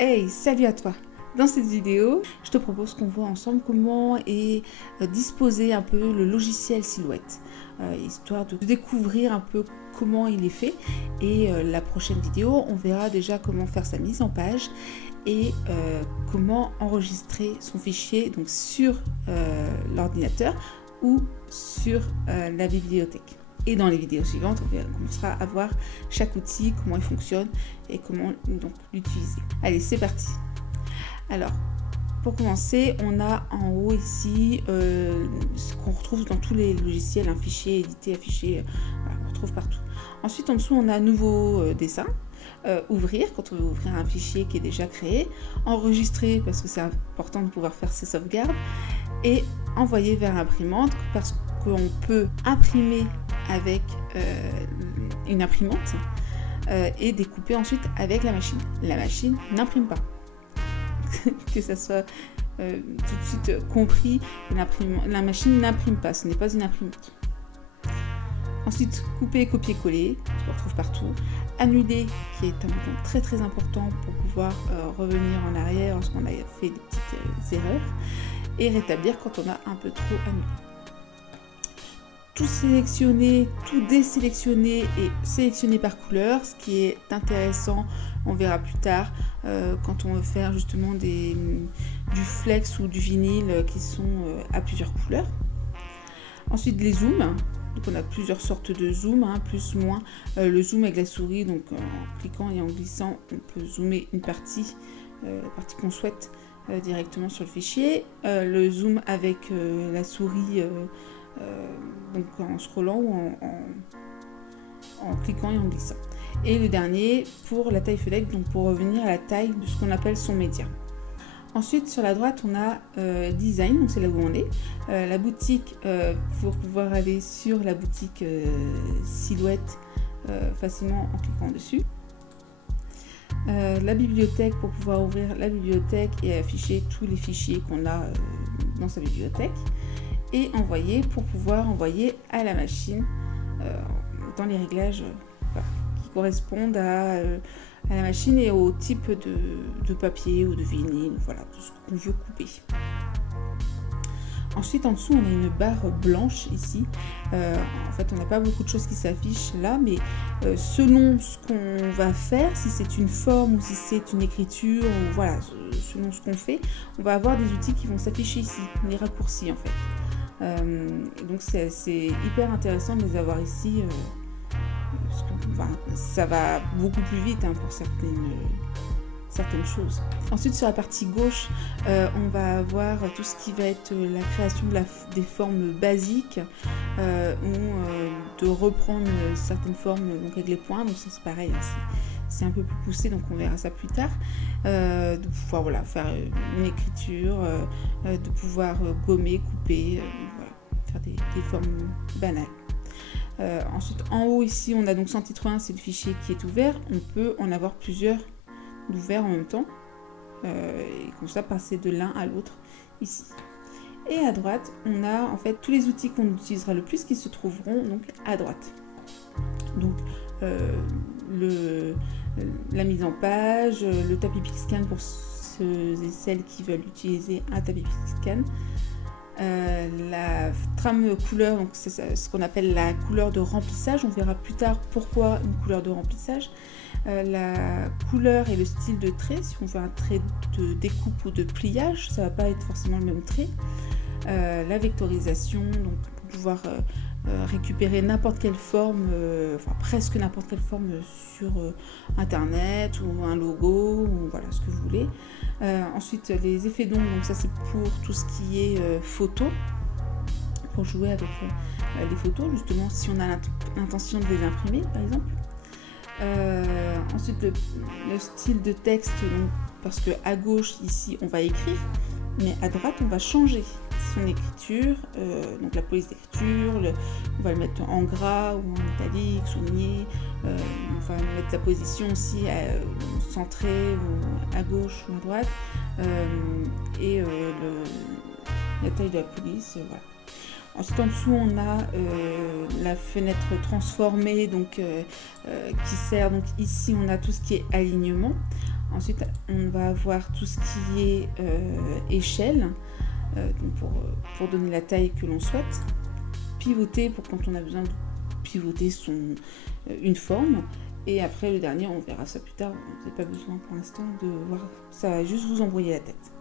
Hey, salut à toi! Dans cette vidéo, je te propose qu'on voit ensemble comment est disposé un peu le logiciel Silhouette, histoire de découvrir un peu comment il est fait. Et la prochaine vidéo, on verra déjà comment faire sa mise en page et comment enregistrer son fichier donc sur l'ordinateur ou sur la bibliothèque. Et dans les vidéos suivantes, on commencera à voir chaque outil, comment il fonctionne et comment donc l'utiliser. Allez, c'est parti. Alors, pour commencer, on a en haut ici ce qu'on retrouve dans tous les logiciels, un fichier édité, affiché, voilà, on retrouve partout. Ensuite, en dessous, on a nouveau dessin, ouvrir, quand on veut ouvrir un fichier qui est déjà créé, enregistrer, parce que c'est important de pouvoir faire ses sauvegardes, et envoyer vers l'imprimante, parce qu'on peut imprimer avec une imprimante et découper ensuite avec la machine. La machine n'imprime pas. Que ça soit tout de suite compris, la machine n'imprime pas, ce n'est pas une imprimante. Ensuite, couper, copier-coller, on retrouve partout. Annuler, qui est un bouton très très important pour pouvoir revenir en arrière lorsqu'on a fait des petites erreurs. Et rétablir quand on a un peu trop annulé. Tout sélectionner, tout désélectionner et sélectionner par couleur, ce qui est intéressant, on verra plus tard, quand on veut faire justement du flex ou du vinyle qui sont à plusieurs couleurs. Ensuite les zooms, donc on a plusieurs sortes de zoom, plus, moins. Le zoom avec la souris, donc en cliquant et en glissant, on peut zoomer une partie, la partie qu'on souhaite directement sur le fichier. Le zoom avec la souris, donc en scrollant ou en cliquant et en glissant. Et le dernier pour la taille fenêtre, donc pour revenir à la taille de ce qu'on appelle son média. Ensuite sur la droite on a design, donc c'est là où on est, la boutique pour pouvoir aller sur la boutique Silhouette facilement en cliquant dessus. La bibliothèque pour pouvoir ouvrir la bibliothèque et afficher tous les fichiers qu'on a dans sa bibliothèque. Et envoyer pour pouvoir envoyer à la machine dans les réglages qui correspondent à la machine et au type de papier ou de vinyle, voilà, tout ce qu'on veut couper. Ensuite en dessous on a une barre blanche ici, en fait on n'a pas beaucoup de choses qui s'affichent là, mais selon ce qu'on va faire, si c'est une forme ou si c'est une écriture, ou voilà, selon ce qu'on fait, on va avoir des outils qui vont s'afficher ici, les raccourcis en fait. Donc c'est hyper intéressant de les avoir ici, parce que ça va beaucoup plus vite pour certaines choses. Ensuite sur la partie gauche, on va avoir tout ce qui va être la création des formes basiques, ou de reprendre certaines formes donc avec les points, donc ça c'est pareil, c'est un peu plus poussé, donc on verra ça plus tard, de pouvoir voilà, faire une écriture, de pouvoir gommer, couper, voilà, faire des formes banales. Ensuite en haut ici on a donc sans titre 1, c'est le fichier qui est ouvert, on peut en avoir plusieurs d'ouverts en même temps, et comme ça passer de l'un à l'autre ici. Et à droite on a en fait tous les outils qu'on utilisera le plus qui se trouveront donc à droite. Donc la mise en page, le tapis Pixscan pour ceux et celles qui veulent utiliser un tapis Pixscan, la trame couleur, donc c'est ce qu'on appelle la couleur de remplissage, on verra plus tard pourquoi une couleur de remplissage, la couleur et le style de trait, si on veut un trait de découpe ou de pliage, ça va pas être forcément le même trait, la vectorisation, donc pour pouvoir récupérer n'importe quelle forme, enfin presque n'importe quelle forme sur internet ou un logo ou voilà ce que vous voulez. Ensuite les effets d'ombre, donc ça c'est pour tout ce qui est photo, pour jouer avec les photos justement si on a l'intention de les imprimer par exemple. Ensuite le style de texte, donc, parce que à gauche ici on va écrire, mais à droite on va changer son écriture, donc la police d'écriture, on va le mettre en gras ou en italique, souligné, on va mettre la position aussi centrée ou à gauche ou à droite, et la taille de la police, voilà. Ensuite en dessous on a la fenêtre transformée, donc qui sert, donc ici on a tout ce qui est alignement. Ensuite, on va avoir tout ce qui est échelle, donc pour donner la taille que l'on souhaite. Pivoter pour quand on a besoin de pivoter une forme. Et après, le dernier, on verra ça plus tard. Vous n'avez pas besoin pour l'instant de voir. Ça va juste vous embrouiller la tête.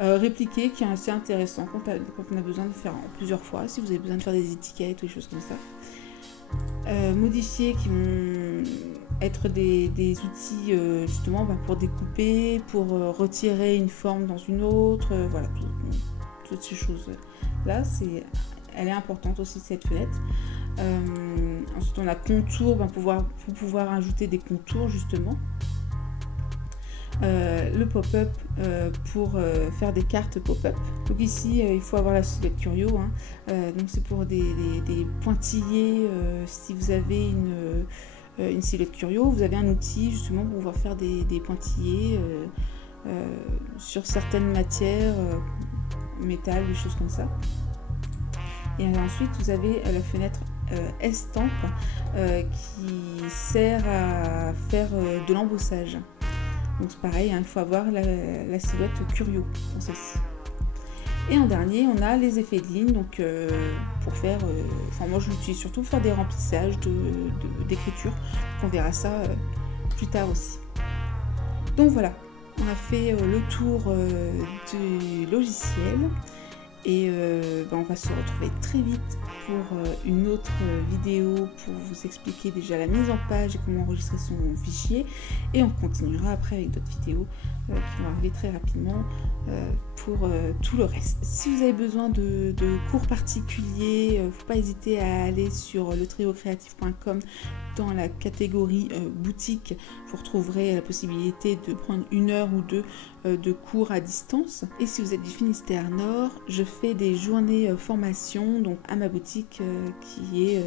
Répliquer, qui est assez intéressant quand on a besoin de faire en plusieurs fois, si vous avez besoin de faire des étiquettes ou des choses comme ça. Modifier, qui vont être des outils justement pour découper, pour retirer une forme dans une autre, voilà, toutes ces choses-là, elle est importante aussi, cette fenêtre. Ensuite, on a contour, pour pouvoir ajouter des contours justement. Le pop-up pour faire des cartes pop-up. Donc ici, il faut avoir la silhouette Curio, hein. Donc c'est pour des pointillés. Si vous avez une silhouette Curio, vous avez un outil justement pour pouvoir faire des pointillés sur certaines matières, métal, des choses comme ça. Et ensuite, vous avez la fenêtre estampe qui sert à faire de l'embossage. Donc c'est pareil, hein, il faut avoir la silhouette Curio pour celle-ci. Et en dernier, on a les effets de ligne, donc pour faire, moi je l'utilise surtout pour faire des remplissages d'écriture. On verra ça plus tard aussi. Donc voilà, on a fait le tour du logiciel. Et on va se retrouver très vite pour une autre vidéo pour vous expliquer déjà la mise en page et comment enregistrer son fichier. Et on continuera après avec d'autres vidéos qui vont arriver très rapidement pour tout le reste. Si vous avez besoin de cours particuliers, il ne faut pas hésiter à aller sur letriocreatif.com. Dans la catégorie boutique, vous retrouverez la possibilité de prendre 1 heure ou 2 de cours à distance. Et si vous êtes du Finistère Nord, je fais des journées formation donc à ma boutique qui est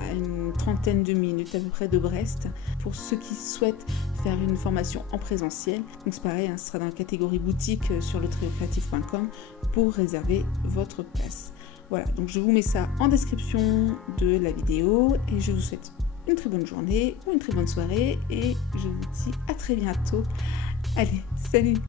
à une trentaine de minutes à peu près de Brest. Pour ceux qui souhaitent faire une formation en présentiel, donc c'est pareil, hein, ce sera dans la catégorie boutique sur letriocreatif.com pour réserver votre place. Voilà, donc je vous mets ça en description de la vidéo et je vous souhaite une très bonne journée ou une très bonne soirée et je vous dis à très bientôt. Allez, salut!